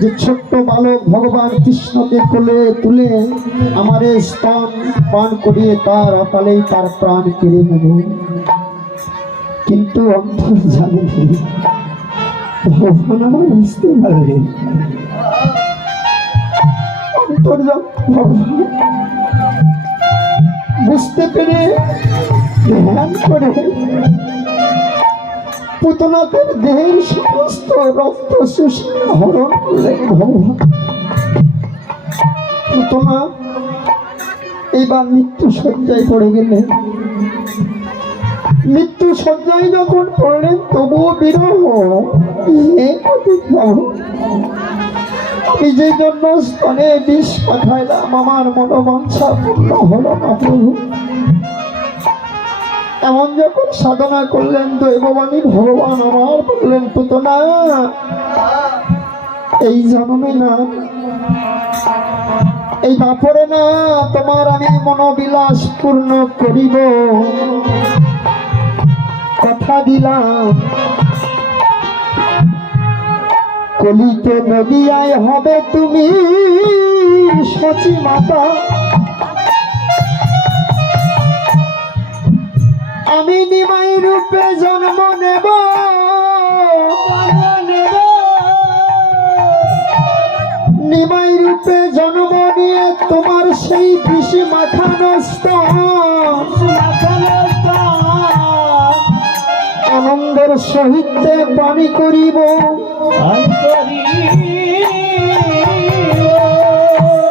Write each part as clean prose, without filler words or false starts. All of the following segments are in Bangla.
যে ছোট্ট বালক ভগবান কৃষ্ণকে কোলে তুলে আমার স্তন পান করিয়ে তার অকালেই তার প্রাণ কেড়ে নেব, কিন্তু অন্তর জানে ভগবান আমার বুঝতে পারে, অন্তর ভগবান বুঝতে পেরে ধ্যান করে পুতনাদের দেহের সমস্ত রক্ত শুষে হরণ করলেন ভগবান। পুতনা এবার মৃত্যু শয্যায় পড়ে গেলেন। মৃত্যু শয্যায় যখন পড়লেন তবুও বিরহ, আমি যে জন্য স্তনে বিষ পাঠাইলাম আমার মনোবাঞ্ছা পূর্ণ হলো না প্রভু। এমন যখন সাধনা করলেন দৈববাণী ভগবান আমার বললেন, পুতনা এই জন্মে না, এই দাপরে না, তোমার আমি মনোবিলাস পূর্ণ করিব, কথা দিলাম। কলিতে নদিয়ায় হবে তুমি সচী মাতা, আমি নিমাই রূপে জন্ম নেব, নিমাই রূপে জন্ম নিয়ে তোমার সেই বিষ মাখানো আনন্দের সহিত পানি করিব।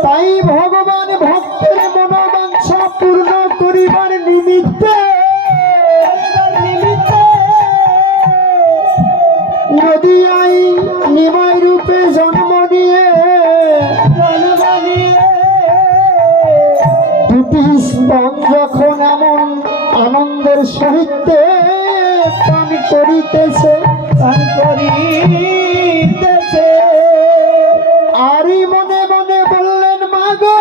তাই ভগবান ভক্তের মনোবাঞ্ছা পূর্ণ করিবার নিমিত্তে নদিয়ায় নিমাই রূপে জন্ম নিয়ে দুটি স্তন যখন এমন আনন্দের সহিত পান করিতেছে, আরই মনে মনে বললেন, মাগো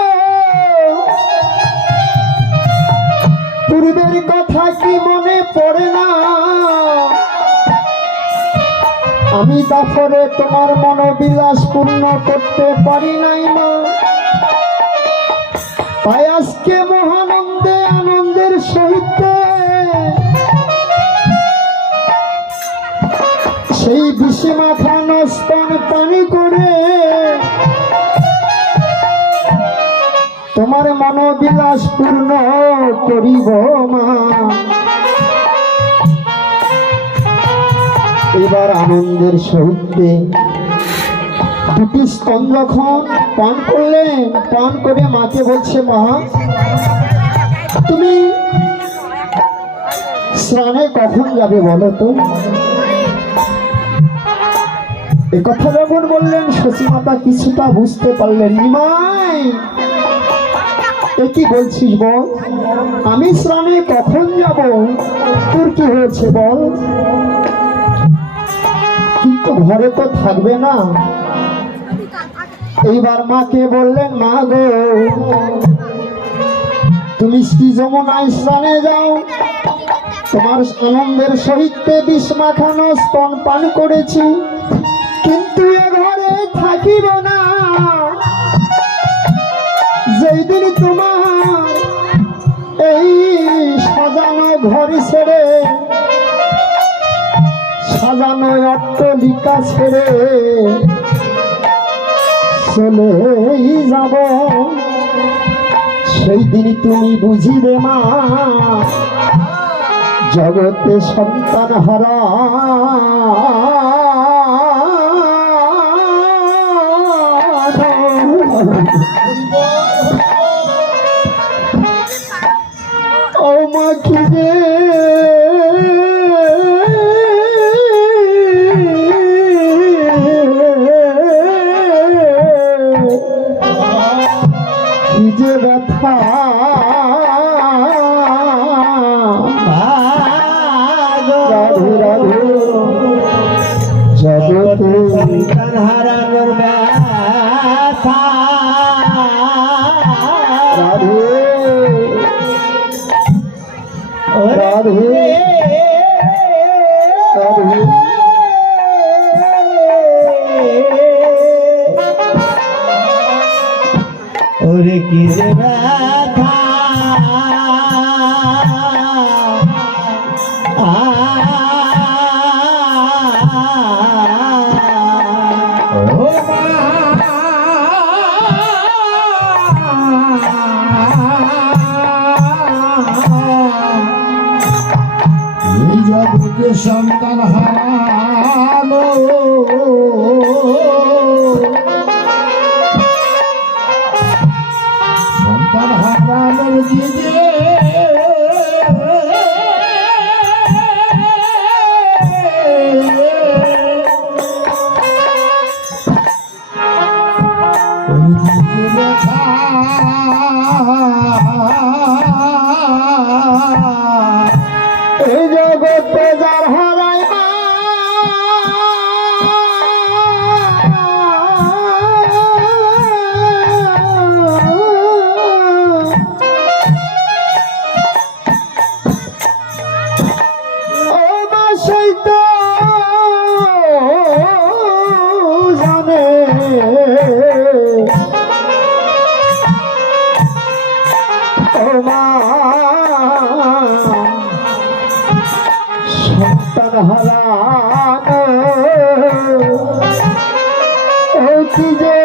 পূর্বের কথা কি মনে পড়ে না? আমি দাপরে তোমার মনোবিলাস পূর্ণ করতে পারি নাই মা, তাই আজকে মহানন্দে আনন্দের সহিত সেই বিষে মাখানো স্তন পানি করে তোমার মনোবিলাস পূর্ণ করিব মা। এবার আনন্দের সহিত দুটি স্তন যখন পান করলেন, পান করে মাকে বলছে, মা তুমি স্নানে কখন যাবে বলো তো? এ কথা যখন বললেন সচী মাতা কিছুটা বুঝতে পারলেন। নিমাই এ কি বলছিস বল, আমি স্নানে কখন যাব? তোর কি হয়েছে বল? কিন্তু ঘরে তো থাকবে না। এইবার মাকে বললেন, মা গো তুমি শ্রী যমুনায় স্নানে যাও, তোমার আনন্দের সহিত বিষ মাখানো স্তন পান করেছি, কিন্তু এ ঘরে থাকিব না। যেই দিন তোমার এই সাজানো ঘর ছেড়ে, সাজানো অট্টালিকা ছেড়ে চলেই যাব, সেই দিন তুমি বুঝিবে মা জগতে সন্তান হারা। ও মা কি যে ব্যথা, রাধে রাধে জগতে সন্তান হারানোর ব্যথা, রাধে রাধে রাধে ওরে কি রে ব্যথা এই জগতে সন্তান হারানো সন্তান হারানোর দিকে এই জগতে যার হারাই মা ও মা সেই তো জানে ও মা সন্তান হারানো এই কি যে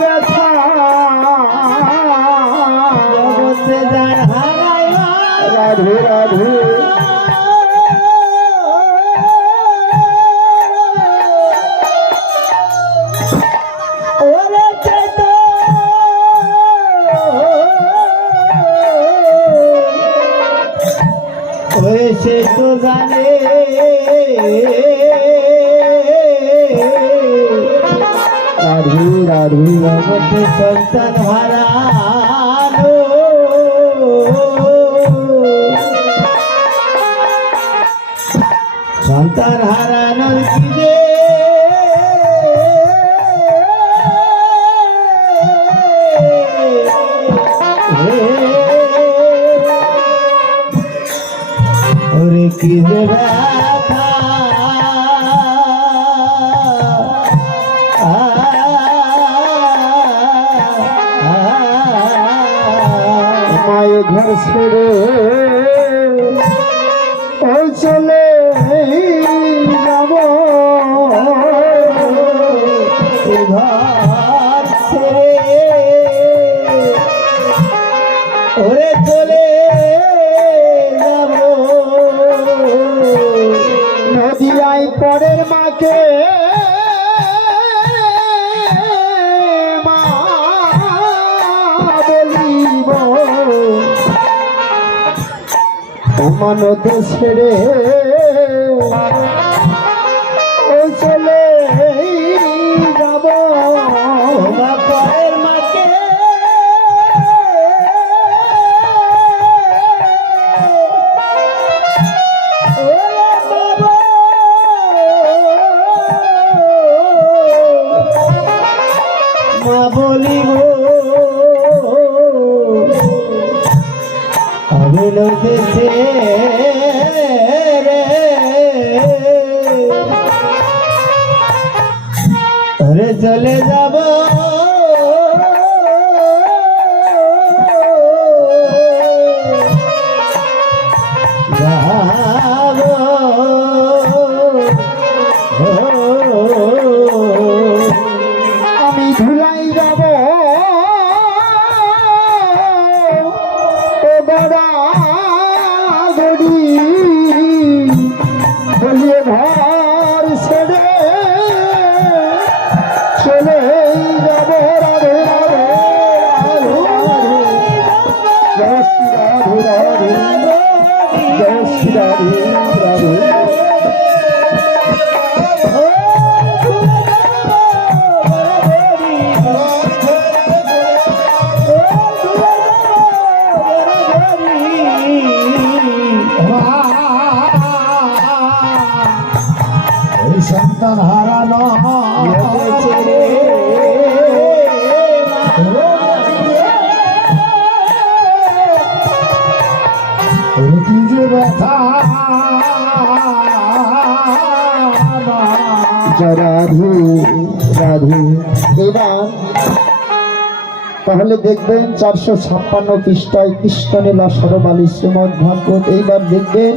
ব্যথা জগতে যার হারাই রাধে রাধে ওরে চেত ওরে সে তো জানে রাধে রাধে জগতে সন্তান হারানো সন্তান হারানোর কি যে ওরে কি যে ব্যথা মায়ের ঘর ছেড়ে ওই চলে যাব ঘর ছেড়ে ওরে চলে যাব নদিয়ায় পরের মাকে মা বলিব মানত ছেড়ে ও চলে যাব পরের মাকে মা বলিব আমি দেশে রে ওরে চলে যাব আমি ধুলাই যাব ও গড়া গড়ি বলিয়ে ঘর ছেড়ে চলে যাব রাধে রাধে জয় শ্রী রাধে রাধে জয় শ্রী রাধে রাধে এই সন্তান হারানো কি যে ব্যথা রাধে রাধে এবার তাহলে দেখবেন 456 পৃষ্ঠায় কৃষ্ণলীলা সরবালী শ্রীমদ ভাগবত। এইবার দেখবেন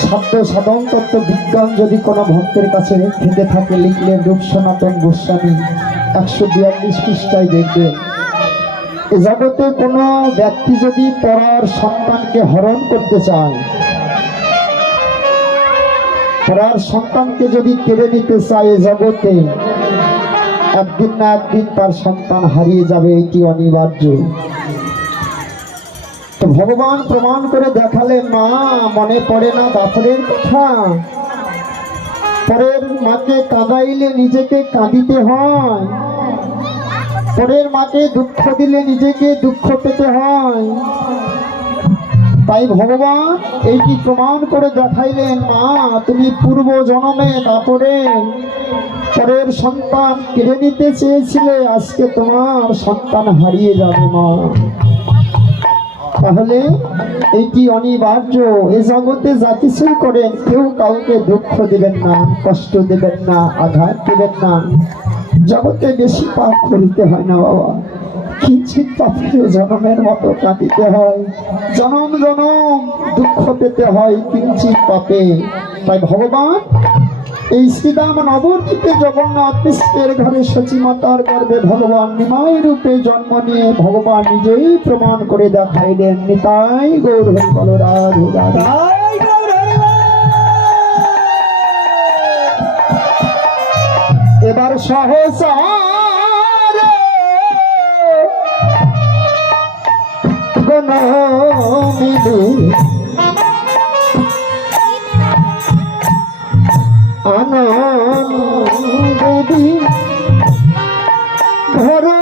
সাধ্য সাধন তত্ত্ব বিজ্ঞান যদি কোনো ভক্তের কাছে থেকে থাকে, লিখলেন রূপ সনাতন গোস্বামী, 142 পৃষ্ঠায় দেখবেন এ জগতে কোনো ব্যক্তি যদি পরার সন্তানকে হরণ করতে চায়, পরার সন্তানকে যদি কেড়ে নিতে চায়, এ জগতে একদিন না একদিন তার সন্তান হারিয়ে যাবে, এটি অনিবার্য। তো ভগবান প্রমাণ করে দেখালেন, মা মনে পড়ে না দাপরের কথা? পরের মাকে কাঁদাইলে নিজেকে কাঁদিতে হয়, পরের মাকে দুঃখ দিলে নিজেকে দুঃখ পেতে হয়। তাই ভগবান এইটি প্রমাণ করে দেখাইলেন, মা তুমি পূর্ব জন্মে দাপরে পরের সন্তান কেড়ে নিতে চেয়েছিলে, আজকে তোমার সন্তান হারিয়ে যাবে মা। তাহলে এইটি অনিবার্য। এ জগতে যা কিছুই করেন, কেউ কাউকে দুঃখ দেবেন না, কষ্ট দেবেন না, আঘাত দেবেন না। জগতে বেশি পাপ করিতে হয় না বাবা, কিঞ্চিত পাপে জনমের মতো কাটিতে হয়, জনম জনম দুঃখ পেতে হয় কিঞ্চিত পাপে। তাই ভগবান এই শ্রীরাম নবদ্বীপে জগন্নাথ মিশ্রের ঘরে সচিমাতার গর্ভে ভগবান নিমাই রূপে জন্ম নিয়ে ভগবান নিজেই প্রমাণ করে দেখাইলেন। নিতাই গৌর হরি বল, রাধে রাধে। এবার সহসা আনন্দি ঘরে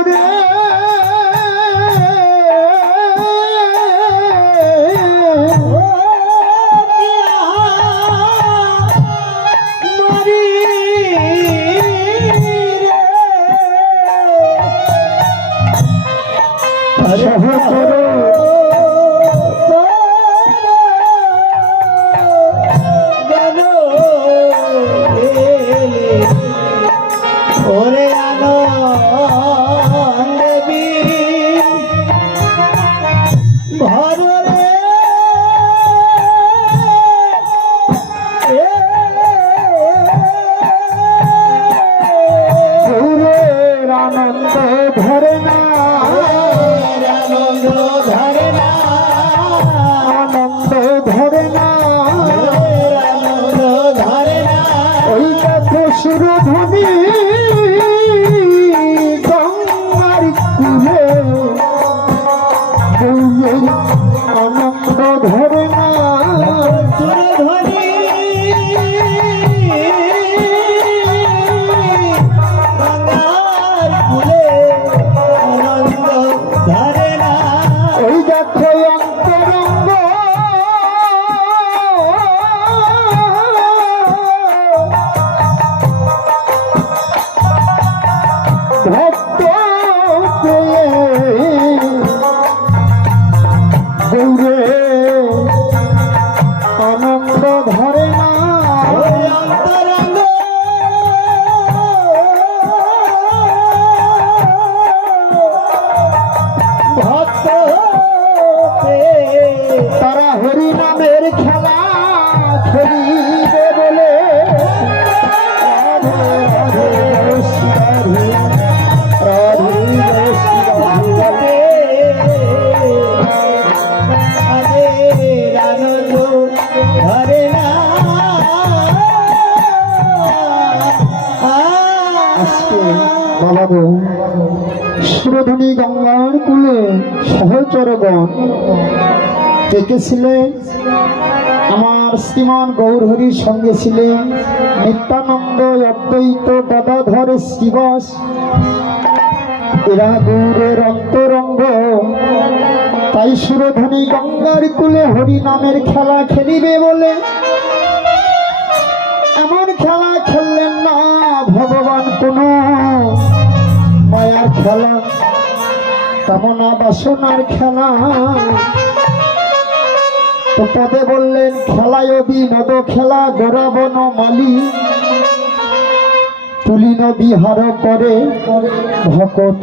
সুরধনী গঙ্গার কূলে সহচরগণ ডেকেছিলেন। আমার শ্রীমান গৌরহরির সঙ্গে ছিলেন নিত্যানন্দ, অদ্বৈত, গদাধর, শ্রীবাস। এরা গৌরের অন্তরঙ্গ। তাই সুরধনী গঙ্গার কূলে হরি নামের খেলা খেলিবে বলে এমন খেলা খেললেন না ভগবান, কোন মায়ার খেলা, কামনা বাসনার খেলা। তো পদে বললেন খেলায় বিনোদ খেলা, গোরাবন মালি তুলিন বিহার করে ভকত।